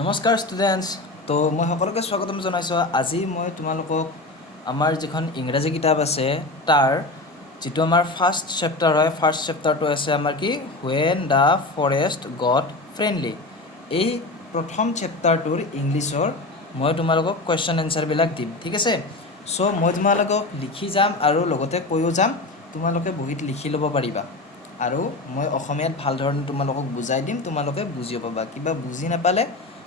নমস্কাৰ ষ্টুডেণ্টছ। তো মই সকলোকে স্বাগতম জনাইছোঁ। আজি মই তোমালোকক আমাৰ যিখন ইংৰাজী কিতাপ আছে তাৰ যিটো আমাৰ ফাৰ্ষ্ট চেপ্টাৰ হয়, ফাৰ্ষ্ট চেপ্টাৰটো আছে আমাৰ কি when the forest gut friendly. এই প্ৰথম চেপ্টাৰটোৰ ইংলিছৰ মই তোমালোকক কুৱেশ্যন এনচাৰবিলাক দিম, ঠিক আছে। চ' মই তোমালোকক লিখি যাম আৰু লগতে কৈও যাম, তোমালোকে বহীত লিখি ল'ব পাৰিবা। আৰু মই অসমীয়াত ভাল ধৰণে তোমালোকক বুজাই দিম, তোমালোকে বুজিও পাবা। কিবা বুজি নাপালে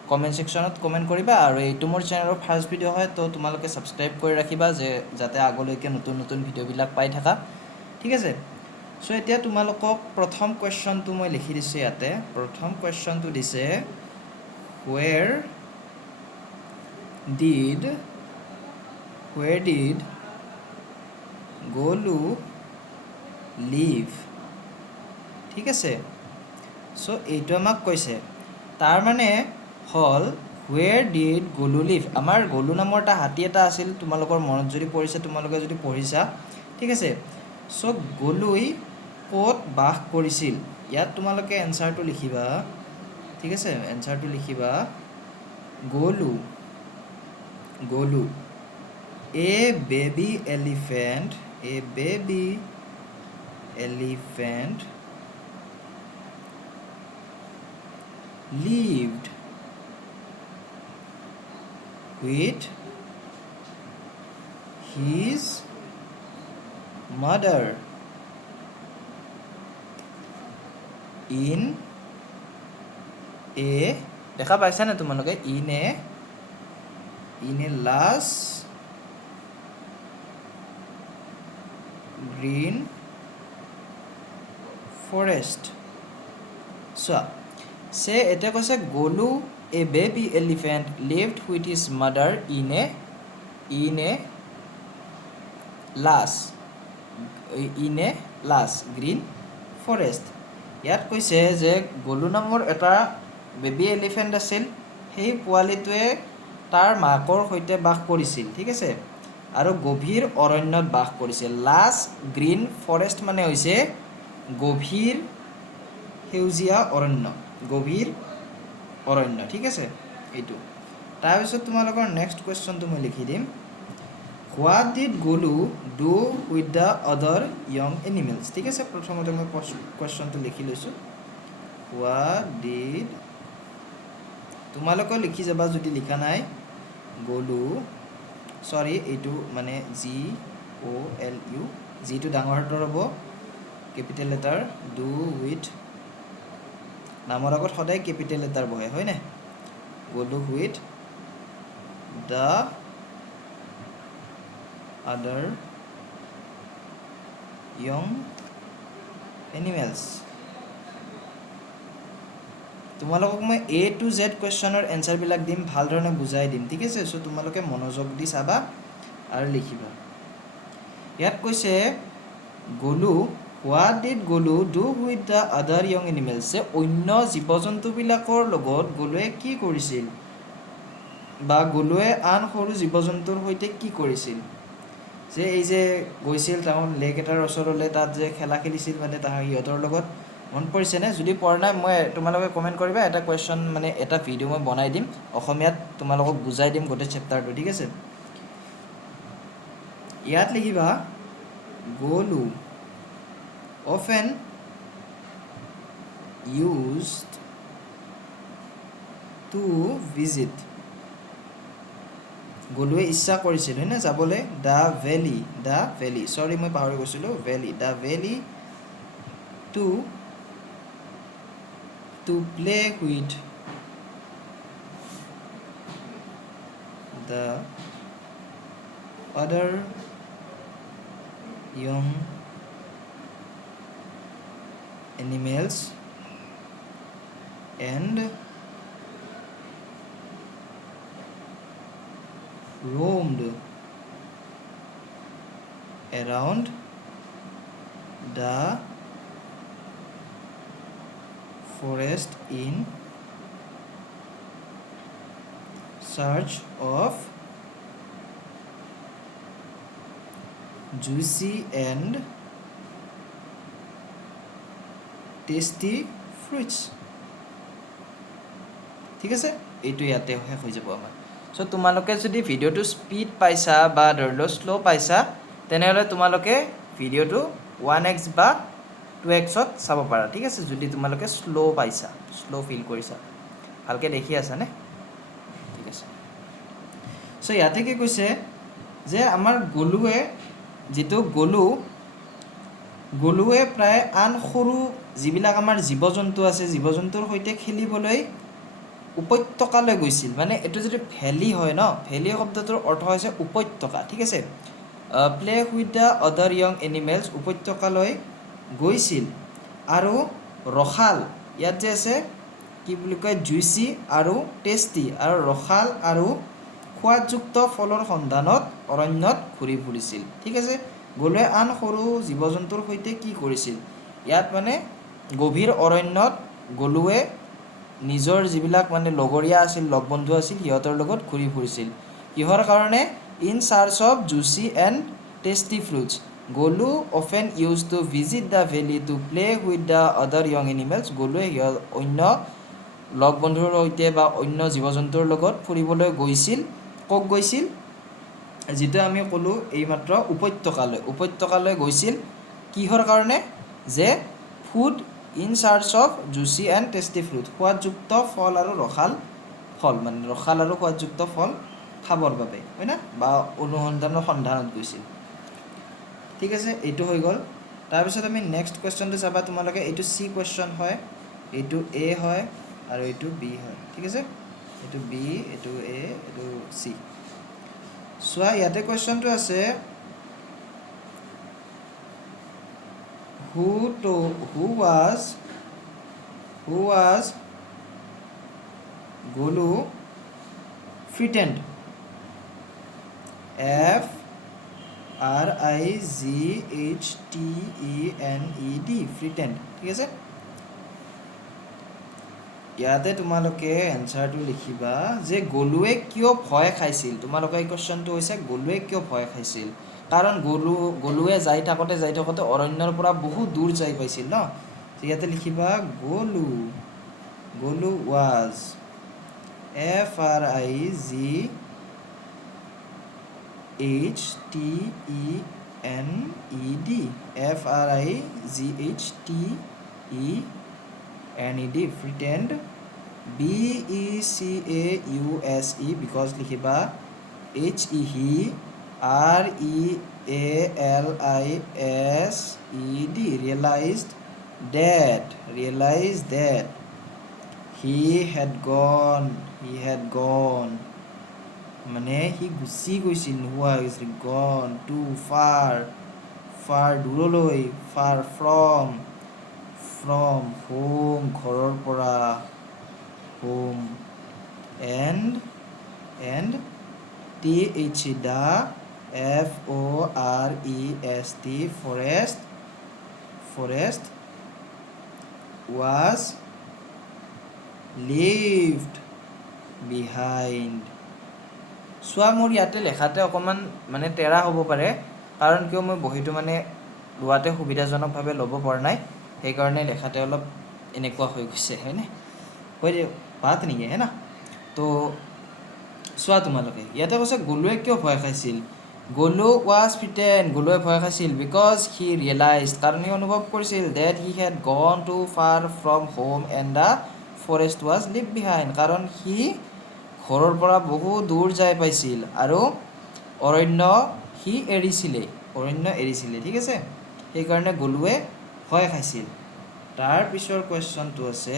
কমেণ্ট ছেকশ্যনত কমেণ্ট কৰিবা। আৰু এইটো মোৰ চেনেলৰ ফাৰ্ষ্ট ভিডিঅ' হয়, তো তোমালোকে ছাবস্ক্ৰাইব কৰি ৰাখিবা যাতে আগলৈকে নতুন নতুন ভিডিঅ'বিলাক পাই থাকা, ঠিক আছে। চ' এতিয়া তোমালোকক প্ৰথম কুৱেশ্যনটো মই লিখি দিছোঁ ইয়াতে। প্ৰথম কুৱেশ্যনটো দিছে হুৱেৰ ডিড গলু লিভ, ঠিক আছে। চ' এইটো আমাক কৈছে, তাৰ মানে হ'ল হুৱেৰ ডিড গলু লিভ। আমাৰ গলু নামৰ হাতী এটা আছিল, তোমালোকৰ মনত যদি পৰিছে, তোমালোকে যদি পঢ়িছা, ঠিক আছে। চ' গলুই ক'ত বাস কৰিছিল, ইয়াত তোমালোকে এনচাৰটো লিখিবা, ঠিক আছে। এনচাৰটো লিখিবা Golu a baby elephant lived with his mother in a, দেখা পাইছা নে তোমালোকে, in a lush green forest। চোৱা, এতিয়া কৈছে Golu a baby elephant lived with his mother in a lush green forest. ইয়াত কৈছে যে গলু নামৰ এটা বেবী এলিফেণ্ট আছিল, সেই পোৱালিটোৱে তাৰ মাকৰ সৈতে বাস কৰিছিল, ঠিক আছে, আৰু গভীৰ অৰণ্যত বাস কৰিছিল। লাছ গ্ৰীণ ফৰেষ্ট মানে হৈছে গভীৰ সেউজীয়া অৰণ্য, ঠিক আছে, এইটো। তাৰপিছত তোমালোকৰ নেক্সট কুৱেশ্যনটো মই লিখি দিম, what did Golu do with the other young animals, ঠিক আছে। প্ৰথমতে মই কুৱেশ্যনটো লিখি লৈছোঁ, হোৱাট ডিড, তোমালোকেও লিখি যাবা যদি লিখা নাই, এইটো মানে GOLU, যিটো ডাঙৰ হাতৰ হ'ব, কেপিটেল লেটাৰ, ডু উইথ, নামৰ আগত সদায় কেপিটেল লেটাৰ বহে, হয়নে। Golu with the other young animals. তোমালোকক মই A to Z কুৱেশ্যনৰ এনচাৰবিলাক দিম, ভাল ধৰণে বুজাই দিম, ঠিক আছে। চ' তোমালোকে মনোযোগ দি চাবা আৰু লিখিবা। ইয়াত কৈছে what did Golu do with the other young animals, যে অন্য জীৱ জন্তুবিলাকৰ লগত গলুৱে কি কৰিছিল, বা গলুৱে আন সৰু জীৱ জন্তুৰ সৈতে কি কৰিছিল। যে এই যে গৈছিল টাউন লেক এটাৰ ওচৰলৈ, তাত যে খেলা খেলিছিল, মানে সিহঁতৰ লগত, মনত পৰিছেনে? যদি পৰা নাই, মই তোমালোকে কমেণ্ট কৰিবা, এটা কুৱেশ্যন মানে এটা ভিডিঅ' মই বনাই দিম, অসমীয়াত তোমালোকক বুজাই দিম গোটেই চেপ্টাৰটো, ঠিক আছে। ইয়াত লিখিবা গলু often used to visit, গলুৱে ইচ্ছা কৰিছিল, হয়নে, যাবলৈ, দ্য ভেলি, মই পাহৰি গৈছিলোঁ, the valley to play with the other young animals and roamed around the forest in search of juicy and tasty fruits, ঠিক আছে এইটো ইয়াতে শেষ হৈ যাব আমাৰ সো তোমালোকে যদি ভিডিওটো স্পিড পাইছা বা ধৰি লও স্লো পাইছা তেনেহলে তোমালোকে ভিডিওটো 1x বা 2x ত চাব পাৰা ঠিক আছে যদি তোমালোকে স্লো পাইছা স্লো ফিল কৰিছা ভালকে দেখি আছা নে ঠিক আছে সো ইয়াতে কি কৈছে যে আমাৰ গলুৱে যেটো গলুৱে প্ৰায় আন সৰু যিবিলাক আমাৰ জীৱ-জন্তু আছে জীৱ-জন্তুৰ সৈতে খেলিবলৈ উপত্যকালৈ গৈছিল মানে এটো যদি ভ্যালি হয় ন ভ্যালি শব্দটোৰ অৰ্থ হৈছে উপত্যকা ঠিক আছে প্লে উইথ দা আদাৰ ইয়ং এনিমেলছ উপত্যকালৈ গৈছিল আৰু ৰখাল ইয়াত যে আছে কি বুলি কয় জুইচি আৰু টেষ্টি আৰু ৰখাল আৰু সোৱাদযুক্ত ফলৰ সন্ধানত অৰণ্যত ঘূৰি ফুৰিছিল ঠিক আছে গলুৱে আন সৰু জীৱ-জন্তুৰ সৈতে কি কৰিছিল ইয়াত মানে গভীৰ অৰণ্যত গলুৱে নিজৰ যিবিলাক মানে লগৰীয়া আছিল লগ বন্ধু আছিল সিহঁতৰ লগত ঘূৰি ফুৰিছিল কিহৰ কাৰণে in search of juicy and tasty fruits Golu often use to visit the valley to play with the other young animals গলুৱে অন্য লগ বন্ধুৰ সৈতে বা অন্য জীৱ-জন্তুৰ লগত ফুৰিবলৈ গৈছিল কক গৈছিল যেটো আমি ক'লো এইমাত্ৰ উপত্যকালৈ গৈছিল কিহৰ কাৰণে যে food in search of juicy and tasty fruit সোৱাদযুক্ত ফল আৰু ৰখাল আৰু সোৱাদযুক্ত ফল খাবৰ বাবে হয় না বা সন্ধানত গৈছিল ঠিক আছে এইটো হৈ গ'ল তাৰপিছত আমি নেক্সট কোৱেশ্চনটো চাবা তোমালোকে এইটো সি কোৱেশ্চন হয় এইটো এ হয় আৰু এইটো বি হয় ঠিক আছে এইটো বি এইটো এ এইটো সি সোৱা ইয়াতে কোৱেশ্চনটো আছে who was Golu frightened frightened frightened ঠিক আছে ইয়াতে তোমালোকে এনসাৰটো লিখিবা যে গলুৱে কিয় ভয় খাইছিল তোমালোকে এই কোৱেশ্চনটো হৈছে গলুৱে কিয় ভয় খাইছিল কাৰণ গলুৱে যাই থাকোতে অৰণ্যৰ পৰা বহুত দূৰ যাই পাইছিল ন ইয়াতে লিখিবা গলু was frightened frightened BECAUSE because লিখিবা HE REALISED realized that he had gone মানে he গুচি গৈছিল নোহোৱা গৈছিল gone too far দূৰলৈ far from home ঘৰৰ পৰা home and TH the forest was left behind সোৱা মোৰ ইয়াতে লেখাতে অকমান মানে তেৰা হ'ব পাৰে কাৰণ কিয় মই বহিটো মানে লোৱাতে সুবিধাজনকভাৱে ল'ব পৰা নাই সেই কাৰণে লেখাতে অলপ এনেকুৱা হৈ গৈছে হয়নে হৈ বাত নেকি है ना তো সোৱা তোমালোকে ইয়াতে কৈছে গলুৱে কিয় ভয় খাইছিল গলু was frightened গলুৱে ভয় খাইছিল because he realized কাৰণ সি অনুভৱ কৰিছিল that he had gone too far from home and the forest was left behind কাৰণ সি ঘৰৰ পৰা বহু দূৰ যাই পাইছিল আৰু অৰণ্য এৰিছিলে ঠিক আছে সেই কাৰণে গলুৱে ভয় খাইছিল তাৰ পিছৰ কোৱেশ্চনটো আছে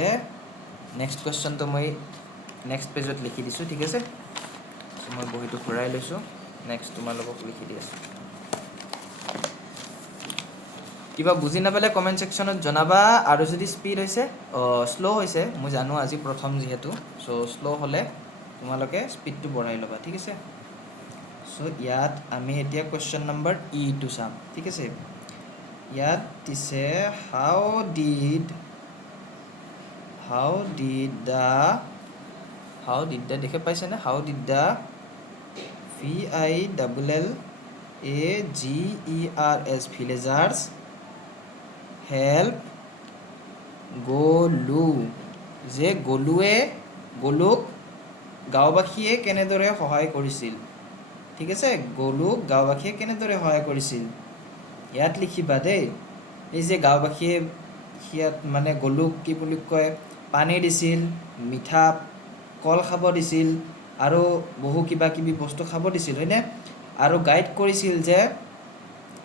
নেক্সট কোৱেশ্চনটো মই নেক্সট পেজত লিখি দিছো ঠিক আছে মই বহিটো ঘূৰাই লৈছো নেক্সট তোমালোকক লিখি দি আছো কিবা বুজি নাপালে কমেন্ট সেকশনত জনাবা আৰু যদি স্পিড হৈছে স্লো হৈছে মই জানো আজি প্ৰথম যেহেতু সো স্লো হলে তোমালোকে স্পিডটো বঢ়াই ল'বা ঠিক আছে সো ইয়াত আমি এতিয়া কোৱেশ্চন নম্বৰ ই টু চাম ঠিক আছে ইয়াত দিছে how did the দেখে পাইছে না how did the villagers villagers help গলু যে গলুৱে গলুক গাঁওবাসীয়ে কেনেদৰে সহায় কৰিছিল ঠিক আছে গলুক গাঁওবাসীয়ে কেনেদৰে সহায় কৰিছিল ইয়াত লিখিবা দেই এই যে গাঁওবাসীয়ে হিয়াত মানে গলুক কি বুলি কয় পানী দিছিল মিঠা কল খাব দিছিল আৰু বহু কিবা কিবি বস্তু খাব দিছিল হয়নে আৰু গাইড কৰিছিল যে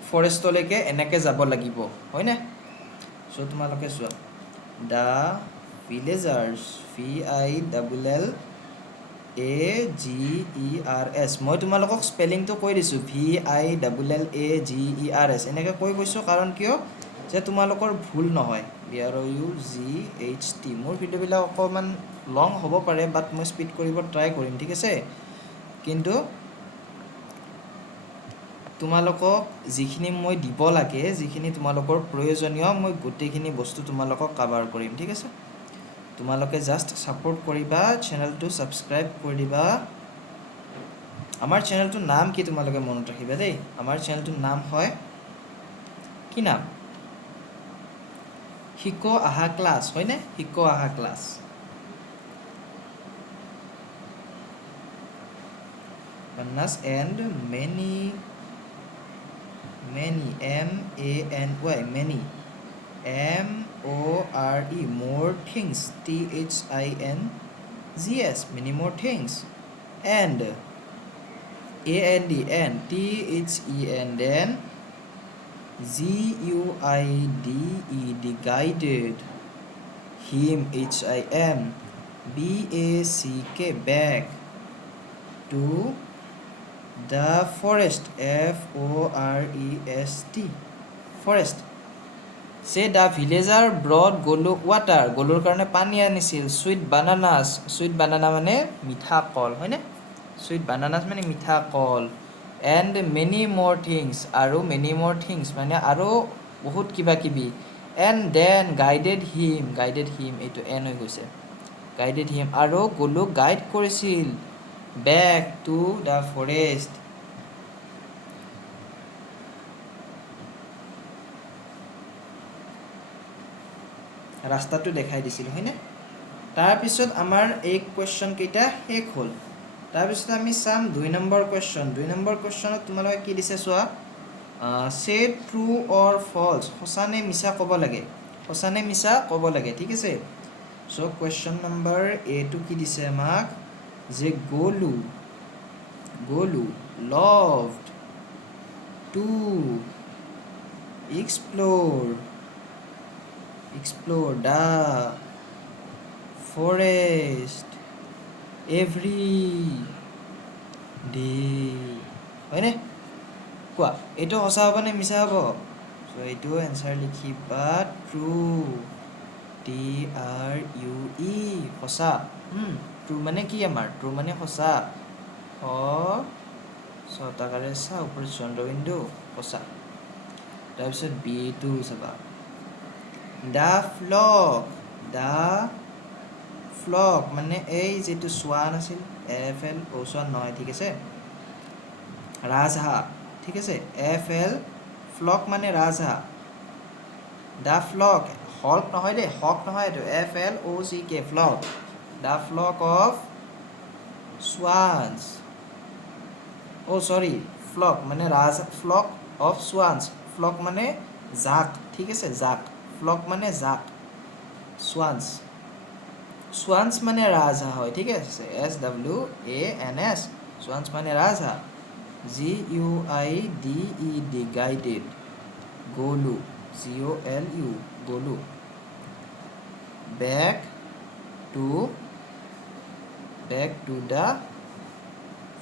ফৰেষ্টলৈকে এনেকৈ যাব লাগিব হয়নে সো তোমালোকে চোৱা দা ভিলেজাৰ্ছ VILLAGERS মই তোমালোকক স্পেলিংটো কৈ দিছোঁ VILLAGERS এনেকৈ কৈ গৈছোঁ কাৰণ কিয় যে তোমালোকৰ ভুল নহয় BROUGHT মোৰ ভিডিঅ'বিলাক অকণমান লং হ'ব পাৰে বাট মই স্পীড কৰিব ট্ৰাই কৰিম ঠিক আছে কিন্তু তোমালোকক যিখিনি মই দিব লাগে যিখিনি তোমালোকৰ প্ৰয়োজনীয় মই গোটেইখিনি বস্তু তোমালোকক কভাৰ কৰিম ঠিক আছে তোমালোকে জাস্ট সাপোৰ্ট কৰিবা চেনেলটো সাবস্ক্ৰাইব কৰি দিবা আমাৰ চেনেলটোৰ নাম কি তোমালোকে মনত ৰাখিবা দেই আমাৰ চেনেলটোৰ নাম হয় কি নাম শিকো আহা ক্লাছ হয়নে শিকো আহা class Manas and many MANY MORE more things THINGS many more things and AND and THEN GUIDED guided him HIM BACK back to the forest FOREST forest say the villager brought goluk water golur karone pani anisil sweet banana mane mitha kol hoine sweet bananas mane mitha kol and many more things mane aro bahut kiba kibi and then guided him eto n hoy goise guided him aro goluk guide korisil back to the forest ৰাস্তাটো দেখাই দিছিল হয়নে তাৰ পিছত আমাৰ এই question কেইটা শেষ হ'ল তাৰ পিছত আমি চাম 2 নম্বৰ কোৱেশ্চনত তোমালোকে কি দিছে চোৱা সে ট্ৰু অৰ ফলছ সঁচা নে মিছা ক'ব লাগে ঠিক আছে সো কোৱেশ্চন নম্বৰ এ টু কি দিছে আমাক যে গলু loved to explore the forest every day হয়নে কোৱা এইটো সঁচা হ'ব নে মিছা হ'ব সো এইটো এনসাৰ লিখিবা ট্ৰু TRUE সঁচা ট্ৰু মানে কি আমাৰ ট্ৰু মানে সঁচা ছটাকাৰে চা ওপৰত চন্দ্ৰবিন্দু সঁচা তাৰপিছত B2 চাবা the flock মানে এই যেটো সোৱান আছিল FL ও সোৱান নহয় ঠিক আছে ৰাজহাঁহ ঠিক আছে FL flock মানে ৰাজহাঁহ the flock হক নহয় দে হক নহয় এটো FLOCK flock the flock of swans flock মানে flock of swans flock মানে জাক ঠিক আছে জাক flock মানে জাক swans মানে ৰাজহাঁহ হয় ঠিক আছে SWANS swans মানে ৰাজহাঁহ GUIDED guided Golu GOLU Golu back to the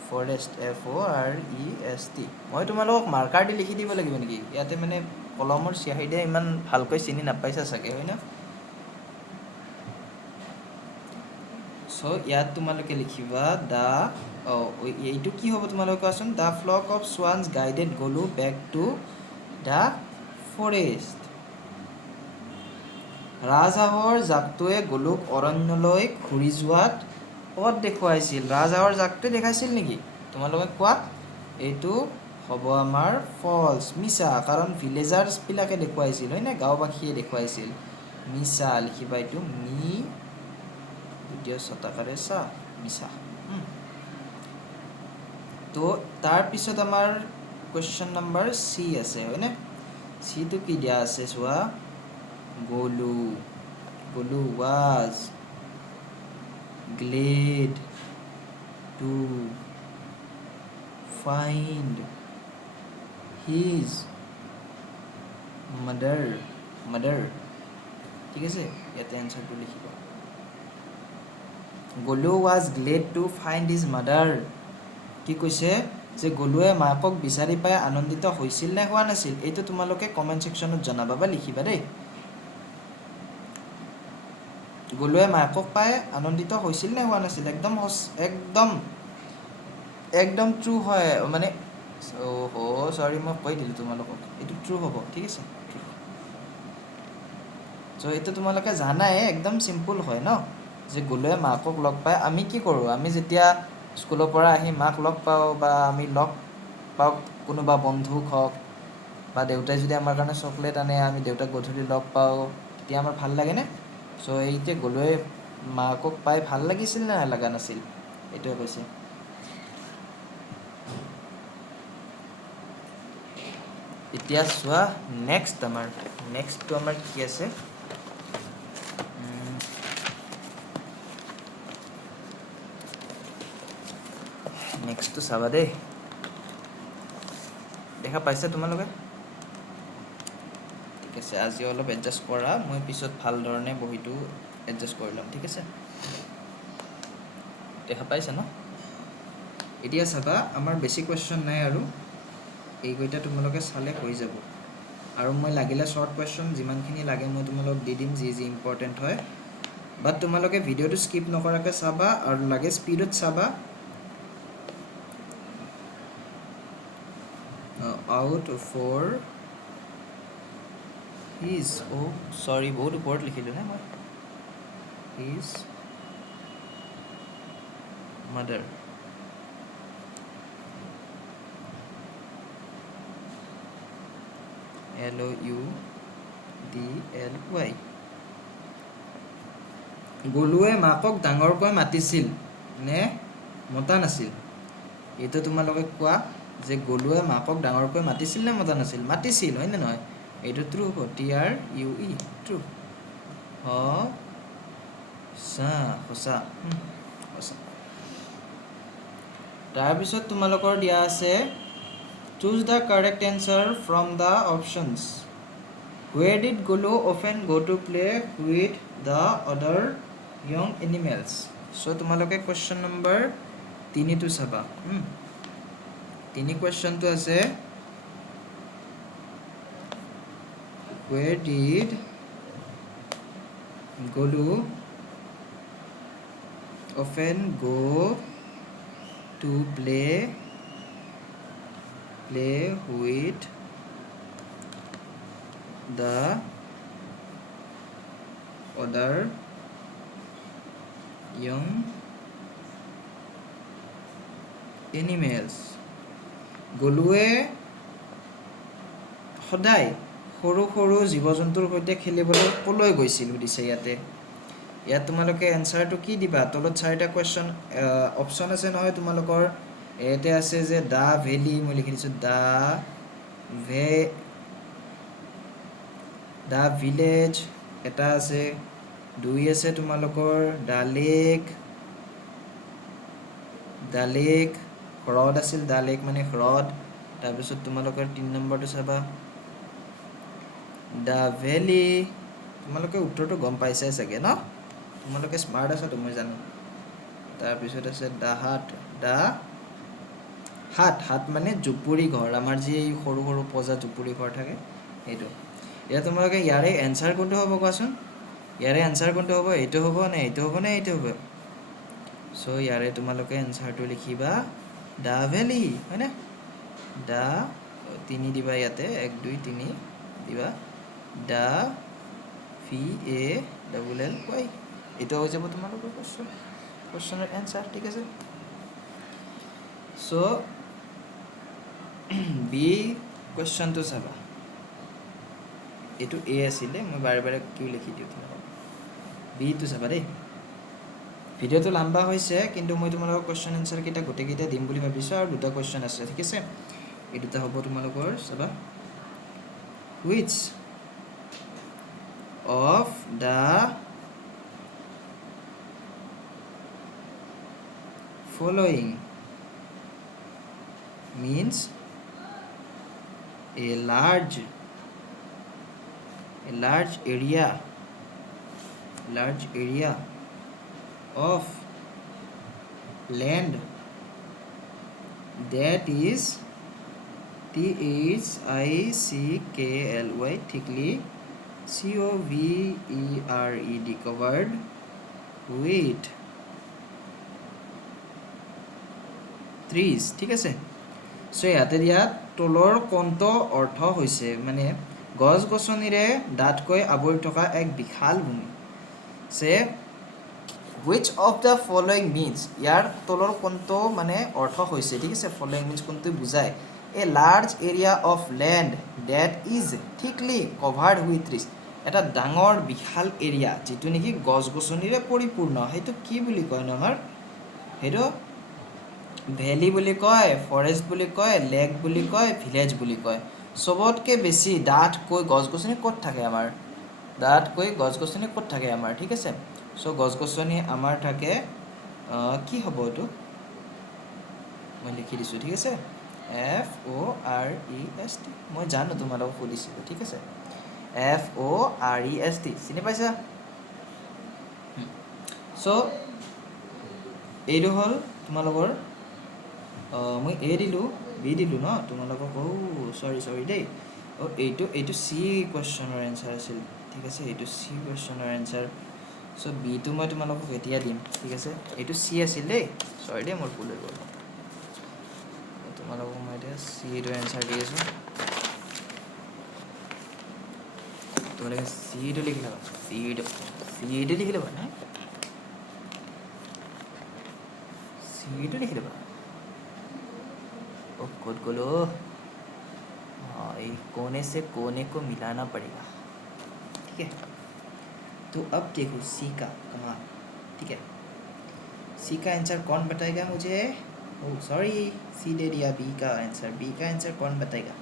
forest FOREST মই তোমালোকক মাৰ্কাৰ দি লিখি দিব লাগিব নেকি ইয়াতে মানে কলমৰ চিয়াহিদে ইমান ভালকৈ চিনি নাপাইছা চাগে হয় না সো ইয়াত তোমালোকে লিখিবা এইটো কি হ'ব তোমালোকে কোৱাচোন the flock of swans guided Golu back to the forest ৰাজহাঁহৰ জাকটোৱে গলুক অৰণ্যলৈ ঘূৰি যোৱাত পথ দেখুৱাইছিল ৰাজহাঁহৰ জাকটোৱে দেখাইছিল নেকি তোমালোকে কোৱা এইটো হ'ব আমাৰ ফলছ মিছা কাৰণ ভিলেজাৰ্ছ বিলাকে দেখুৱাইছিল হয় না গাঁওবাসীয়ে দেখুৱাইছিল মিছা লিখিবা এইটো দ্বিতীয় শতাকাৰে ছা মিছা তো তাৰপিছত আমাৰ কুৱেশ্যন নম্বৰ চি আছে হয়নে চিটো কি দিয়া আছে চোৱা গলু was glad to find his mother ঠিক আছে ইয়াতে এনসারটো লিখিব গলু was glad to find his mother কি কৈছে যে গলুৱে মাকক বিচাৰি পাই আনন্দিত হৈছিল নে হোৱা নাছিল এইটো তোমালোকে কমেন্ট সেকশনত জনাবা বা লিখিবা দেই গলুৱে মাকক পাই আনন্দিত হৈছিল নে হোৱা নাছিল একদম ট্ৰু হয় মানে ওহো সৰি মই কৈ দিলোঁ তোমালোকক এইটো ট্ৰু হ'ব ঠিক আছে সো এইটো তোমালোকে জানাই একদম সিম্পল হয় ন যে গলুৱে মাকক লগ পাই আমি কি কৰোঁ আমি যেতিয়া স্কুলৰ পৰা আহি মাক লগ পাওঁ বা আমি লগ পাওঁ কোনোবা বন্ধুক হওক বা দেউতাই যদি আমাৰ কাৰণে চকলেট আনে আমি দেউতাক গধূলি লগ পাওঁ তেতিয়া আমাৰ ভাল লাগেনে সো এইতে গলুৱে মাকক পাই ভাল লাগিছিল নে লগা নাছিল এইটোৱে কৈছে এতিয়া চোৱা নেক্সটটো আমাৰ কি আছে নেক্সটটো চাবা দেই দেখা পাইছা তোমালোকে ঠিক আছে আজি অলপ এডজাষ্ট কৰা মই পিছত ভাল ধৰণে বহিটো এডজাষ্ট কৰি ল'ম ঠিক আছে দেখা পাইছা ন এতিয়া চাবা আমাৰ বেছি কুৱেশ্যন নাই আৰু এইকেইটা তোমালোকে চালে হৈ যাব আৰু মই লাগিলে শৰ্ট কুৱেশ্যন যিমানখিনি লাগে মই তোমালোকক দি দিম যি ইম্পৰ্টেণ্ট হয় বাট তোমালোকে ভিডিঅ'টো স্কিপ নকৰাকৈ চাবা আৰু লাগে স্পীডত চাবা out for his sorry বহুত ওপৰত লিখিলোঁ নে মই his mother LOUDLY গলুৱে মাকক ডাঙৰকৈ মাতিছিল নে মতা নাছিল এইটো তোমালোকে কোৱা যে গলুৱে মাকক ডাঙৰকৈ মাতিছিল নে মতা নাছিল মাতিছিল হয় নে নহয় এইটো ট্ৰু হ'ব TRUE ট্ৰু সঁচা তাৰপিছত তোমালোকৰ দিয়া আছে choose the correct answer from the options where did Golu often go to play with the other young animals so তোমালোকে question number 3 টো চাবা 3 question টো আছে where did Golu often go to play with the other young animals গলুৱে সদায় সৰু সৰু জীৱ জন্তুৰ সৈতে খেলিবলৈ কলৈ গৈছিল সুধিছে ইয়াত তোমালোকে এনসাৰটো কি দিবা তলত 4টা কুৱেশ্যন অপশ্যন আছে নহয় তোমালোকৰ ইয়াতে আছে যে দা ভেলি মই লিখি দিছোঁ দা ভিলেজ এটা আছে 2 আছে তোমালোকৰ দা লেক হ্ৰদ আছিল দা লেক মানে হ্ৰদ তাৰপিছত তোমালোকৰ 3 নম্বৰটো চাবা দা ভেলি তোমালোকে উত্তৰটো গম পাইছাই চাগে ন তোমালোকে স্মাৰ্ট আছা তো মই জানো তাৰপিছত আছে হাট মানে জুপুৰি ঘৰ আমাৰ যি সৰু সৰু পজা জুপুৰি ঘৰ থাকে এইটো এতিয়া তোমালোকে ইয়াৰে এনসাৰ কোনটো হ'ব কোৱাচোন ইয়াৰে এনসাৰ কোনটো হ'ব এইটো হ'ব নে এইটো হ'ব নে এইটো হ'ব সো ইয়াৰে তোমালোকে এনসাৰটো লিখিবা দা ভেলি হয় না দা 3 দিবা ইয়াতে 1 2 3 দিবা দা VALLY এটা হৈ যাব তোমালোকৰ কোৱেশ্যনৰ এনসাৰ ঠিক আছে সো বি কুৱেশ্যনটো চাবা এইটো এ আছিলে মই বাৰে বাৰে কিউ লিখি দিওঁ বি টো চাবা দেই ভিডিঅ'টো লম্বা হৈছে কিন্তু মই তোমালোকৰ কোৱেশ্চন এনসাৰ কেইটা গোটেইকেইটা দিম বুলি ভাবিছোঁ আৰু দুটা কোৱেশ্চন আছে ঠিক আছে এই দুটা হ'ব তোমালোকৰ চাবা which of the following means a large area of land that is thickly thickly covered covered with trees ঠিক আছে সো ইয়াতে দিয়া তলৰ কন্ত অৰ্থ হৈছে মানে গছ গছনিৰে ডাঠকৈ আৱৰি থকা এক বিশাল ভূমি সে which of the following means ইয়াৰ তলৰ কন্ত মানে অৰ্থ হৈছে ঠিক আছে following means কোনটো বুজায় a large area of land that is thickly covered with trees এটা ডাঙৰ বিশাল এৰিয়া যেটো নেকি গছ গছনিৰে পৰিপূৰ্ণ হেতু কি বুলি কয় ন আমাৰ হেতু ভ্যালি বুলি কয় ফৰেষ্ট বুলি কয় লেক বুলি কয় ভিলেজ বুলি কয় সবতকে বেছি ডাঠকৈ গছ গছনি ক'ত থাকে আমাৰ ডাঠকৈ গছ গছনি ক'ত থাকে আমাৰ ঠিক আছে সো গছ গছনি আমাৰ থাকে কি হ'ব এটো মই লিখি দিছো ঠিক আছে FOREST মই জানো তোমালোকক সুধিছিলো ঠিক আছে FOREST চিনি পাইছা সো এইটো হল তোমালোকৰ মই এ দিলো বি দিলো ন তোমালোকক সৰি দেই এইটো সি কোৱেশ্চনৰ এনসাৰ আছিল ঠিক আছে এইটো সি কোৱেশ্চনৰ এনসাৰ সো বি টো মই তোমালোকক এতিয়া দিম ঠিক আছে এইটো সি আছিল দেই সৰি দেই মোৰ ভুল হৈ গ'ল তোমালোকক মই এতিয়া সি টো এনসাৰ দি আছো তোমালোকে সি টো লিখি লবা সি টো লিখি লবা না সি টো লিখি লবা खुद को लो कोने से कोने को मिलाना पड़ेगा ठीक है तो अब देखो सी का कमाल ठीक है सी का आंसर कौन बताएगा मुझे सॉरी सी दे दिया बी का आंसर कौन बताएगा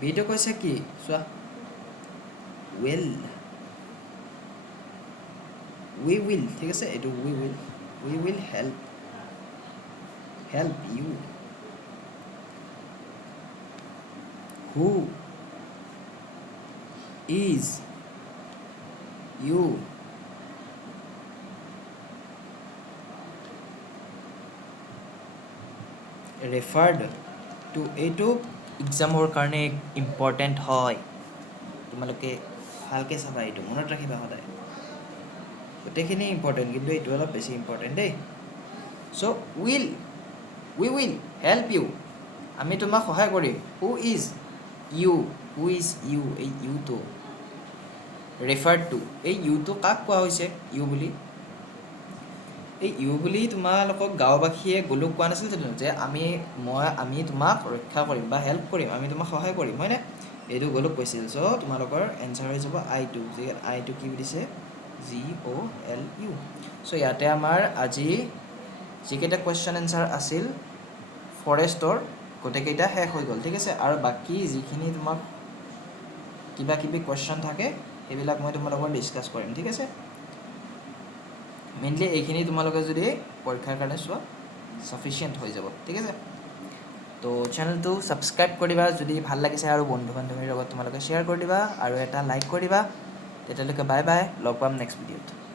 बी तो कैसे की सुआ we will ठीक है एटू we will help you who is you referred to এইটো এক্সামৰ কাৰণে ইম্পৰ্টেন্ট হয় তোমালোকে ভালকে চাবা এইটো মনত ৰাখিবা সদায় গোটেইখিনি ইম্পৰ্টেন্ট কিন্তু এইটো অলপ বেছি ইম্পৰ্টেন্ট দেই so we will help you আমি তোমাক সহায় কৰিম who is you এই you to referred to এই you to কাক কোৱা হৈছে you বুলি এই you বুলি তোমালোকক গাঁওবাসীয়ে গোলক কোৱা নাছিল জানো যে আমি তোমাক ৰক্ষা কৰিম বা হেল্প কৰিম আমি তোমাক সহায় কৰিম হয়নে এইটো গোলক কৈছিল সো তোমালোকৰ এনসাৰ হৈ যাব I2 যে I2 কি দিছে GOLU সো ইয়াতে আমাৰ আজি যিকেইটা কোৱেশ্চন এনসাৰ আছিল ফৰেষ্টৰ গোটেইকেইটা শেষ হৈ গ'ল ঠিক আছে আৰু বাকি যিখিনি তোমাক কিবা কিবি কোৱেশ্চন থাকে এইবিলাক মই তোমালোকৰ ডিসকাস কৰিম ঠিক আছে মেইনলি এইখিনি তোমালোকে যদি পৰীক্ষাৰ কাৰণে চোৱা সাফিচিয়েন্ট হৈ যাব ঠিক আছে তো চেনেলটো সাবস্ক্ৰাইব কৰিবা যদি ভাল লাগিছে আৰু বন্ধু বান্ধৱীৰ লগত তোমালোকে শেয়াৰ কৰি দিবা আৰু এটা লাইক কৰিবা তেতিয়ালৈকে বাই বাই লগ পাম নেক্সট ভিডিঅ'ত